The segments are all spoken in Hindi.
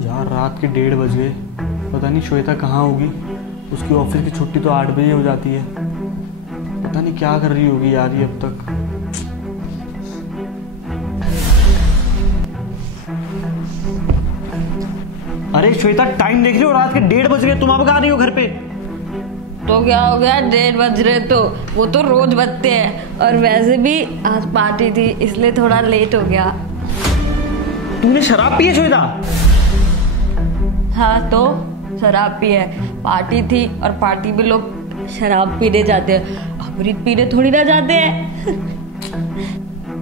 यार रात के 1:30 बज गए। पता नहीं श्वेता कहाँ होगी। उसकी ऑफिस की छुट्टी तो 8 बजे हो जाती है। पता नहीं क्या कर रही होगी यार ये अब तक। अरे श्वेता, टाइम देख रही हो? रात के 1:30 बज गए, तुम अब आ रही हो घर पे? तो क्या हो गया, 1:30 बज रहे तो वो तो रोज बजते हैं। और वैसे भी आज पार्टी थी इसलिए थोड़ा लेट हो गया। तूने शराब पी है श्वेता? हाँ तो शराब पी है, पार्टी थी और पार्टी में लोग शराब पीने जाते हैं, अमृत पीने थोड़ी ना जाते हैं।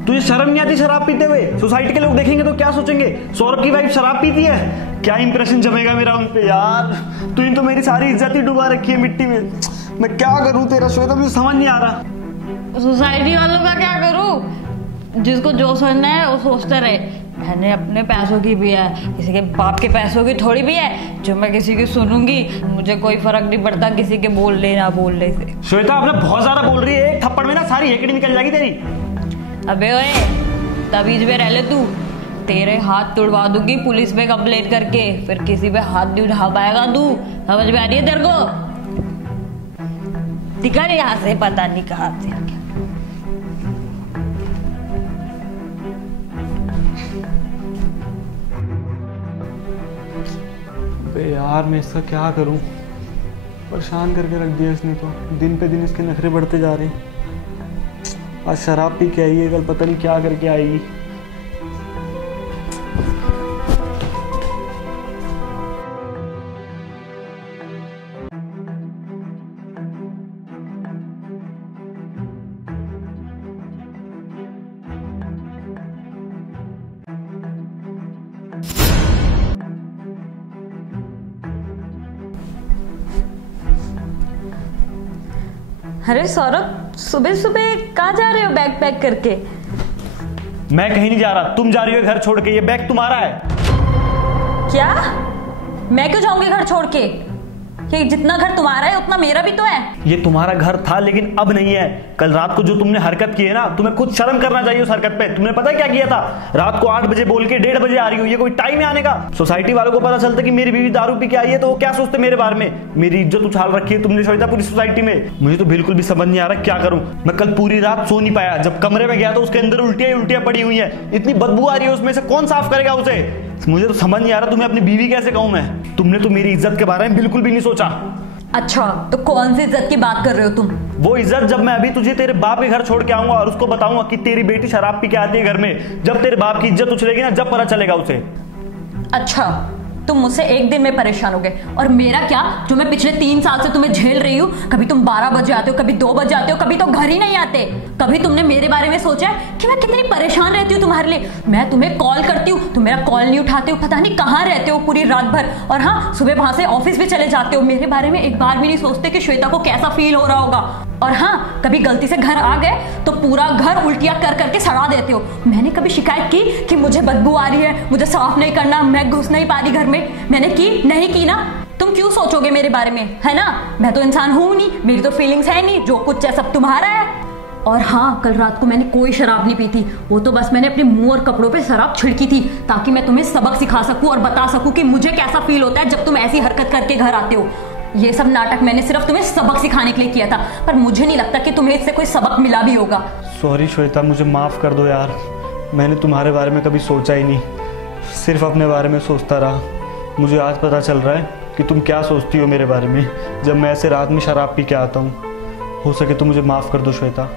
तुझे शर्म नहीं आती शराब पीते हुए? सोसाइटी के लोग देखेंगे तो क्या सोचेंगे? सौरभ की वाइफ शराब पीती है, क्या इंप्रेशन जमेगा मेरा उन पे यार। तूने तो मेरी सारी इज्जत ही डुबा रखी है मिट्टी में। मैं क्या करूं तेरा श्वेता, मुझे समझ नहीं आ रहा। सोसाइटी वालों का क्या करूं? जिसको जो सोचना है वो सोचते रहे। मैंने अपने पैसों की भी है, किसी के बाप के पैसों की थोड़ी भी है जो मैं किसी की सुनूंगी। मुझे कोई फर्क नहीं पड़ता किसी के बोलने ना बोलने से। श्वेता आपने बहुत ज्यादा बोल रही है, एक थप्पड़ में ना सारी हेकड़ी निकल जाएगी तेरी। अबे ओए, तमीज में रह ले तू, तेरे हाथ तुड़वा दूंगी पुलिस में कंप्लेंट करके, फिर किसी पे हाथ नहीं उठा पाएगा तू। समझ में आ रही है तेरे को? दिखा नहीं यहाँ से, पता नहीं कहाँ से आ गया। अबे यार मैं इसका क्या करूं? परेशान करके रख दिया इसने तो। दिन पे दिन इसके नखरे बढ़ते जा रहे हैं। आज शराब पी के आई है, कल पता नहीं क्या करके आएगी। अरे सौरभ, सुबह सुबह कहाँ जा रहे हो बैग पैक करके? मैं कहीं नहीं जा रहा, तुम जा रही हो घर छोड़ के। ये बैग तुम्हारा है। क्या? मैं क्यों जाऊंगी घर छोड़ के? कि जितना घर तुम्हारा है उतना मेरा भी तो है। ये तुम्हारा घर था लेकिन अब नहीं है। कल रात को जो तुमने हरकत की है ना, तुम्हें खुद शर्म करना चाहिए उस हरकत पे। तुमने पता है क्या किया था? रात को 8 बजे बोल के 1:30 बजे आ रही हो। ये कोई टाइम है आने का? सोसाइटी वालों को पता चलता कि मेरी बीवी दारू पी के आई है तो वो क्या सोचते मेरे बारे में? मेरी इज्जत उछाल रखी है तुमने श्वेता पूरी सोसाइटी में। मुझे तो बिल्कुल भी समझ नहीं आ रहा क्या करूं। मैं कल पूरी रात सो नहीं पाया। जब कमरे में गया तो उसके अंदर उल्टियां पड़ी हुई है। इतनी बदबू आ रही है उसमें से, कौन साफ करेगा उसे? मुझे तो समझ नहीं आ रहा तुम्हें अपनी बीवी कैसे कहूं मैं। तुमने तो मेरी इज्जत के बारे में बिल्कुल भी नहीं सोचा। अच्छा तो कौन सी इज्जत की बात कर रहे हो तुम? वो इज्जत जब मैं अभी तुझे तेरे बाप के घर छोड़ के आऊंगा और उसको बताऊंगा कि तेरी बेटी शराब पी के आती है घर में। जब तेरे बाप की इज्जत उछलेगी ना, जब पता चलेगा उसे। अच्छा, तुम मुझसे एक दिन में परेशान हो गए और मेरा क्या, जो मैं पिछले 3 साल से तुम्हें झेल रही हूँ। कभी तुम 12 बजे आते हो, कभी 2 बजे आते हो, कभी तो घर ही नहीं आते। कभी तुमने मेरे बारे में सोचा है कि मैं कितनी परेशान रहती हूँ तुम्हारे लिए? मैं तुम्हें कॉल करती हूँ, तुम मेरा कॉल नहीं उठाते हो, पता नहीं कहाँ रहते हो पूरी रात भर। और हाँ, सुबह वहां से ऑफिस भी चले जाते हो। मेरे बारे में एक बार भी नहीं सोचते कि श्वेता को कैसा फील हो रहा होगा। और हाँ, कभी गलती से घर आ गए तो पूरा घर उल्टियां कर करके सड़ा देते हो। मैंने कभी शिकायत की कि मुझे बदबू आ रही है, मुझे साफ नहीं करना, मैं घुस नहीं पा रही घर में? मैंने की नहीं की ना? तुम क्यों सोचोगे मेरे बारे में, है ना? मैं तो इंसान हूं नहीं, मेरी तो फीलिंग्स है नहीं। जो कुछ है सब तुम्हारा है। और हाँ, कल रात को मैंने कोई शराब नहीं पी थी। वो तो बस मैंने अपने मुंह और कपड़ों पे शराब छिड़की थी ताकि मैं तुम्हें सबक सिखा सकूं और बता सकूं कि मुझे कैसा फील होता है जब तुम ऐसी हरकत करके घर आते हो। ये सब नाटक मैंने सिर्फ तुम्हें सबक सिखाने के लिए किया था, पर मुझे नहीं लगता कि तुम्हें इससे कोई सबक मिला भी होगा। सॉरी श्वेता, मुझे माफ कर दो यार। मैंने तुम्हारे बारे में कभी सोचा ही नहीं, सिर्फ अपने बारे में सोचता रहा। मुझे आज पता चल रहा है कि तुम क्या सोचती हो मेरे बारे में जब मैं ऐसे रात में शराब पी के आता हूँ। हो सके तो मुझे माफ कर दो श्वेता।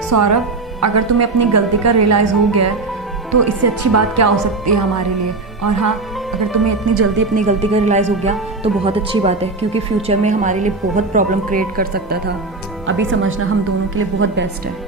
सौरभ, अगर तुम्हें अपनी गलती का रियलाइज हो गया है तो इससे अच्छी बात क्या हो सकती है हमारे लिए। और हाँ, अगर तुम्हें इतनी जल्दी अपनी गलती का रियलाइज हो गया तो बहुत अच्छी बात है, क्योंकि फ्यूचर में हमारे लिए बहुत प्रॉब्लम क्रिएट कर सकता था। अभी समझना हम दोनों के लिए बहुत बेस्ट है।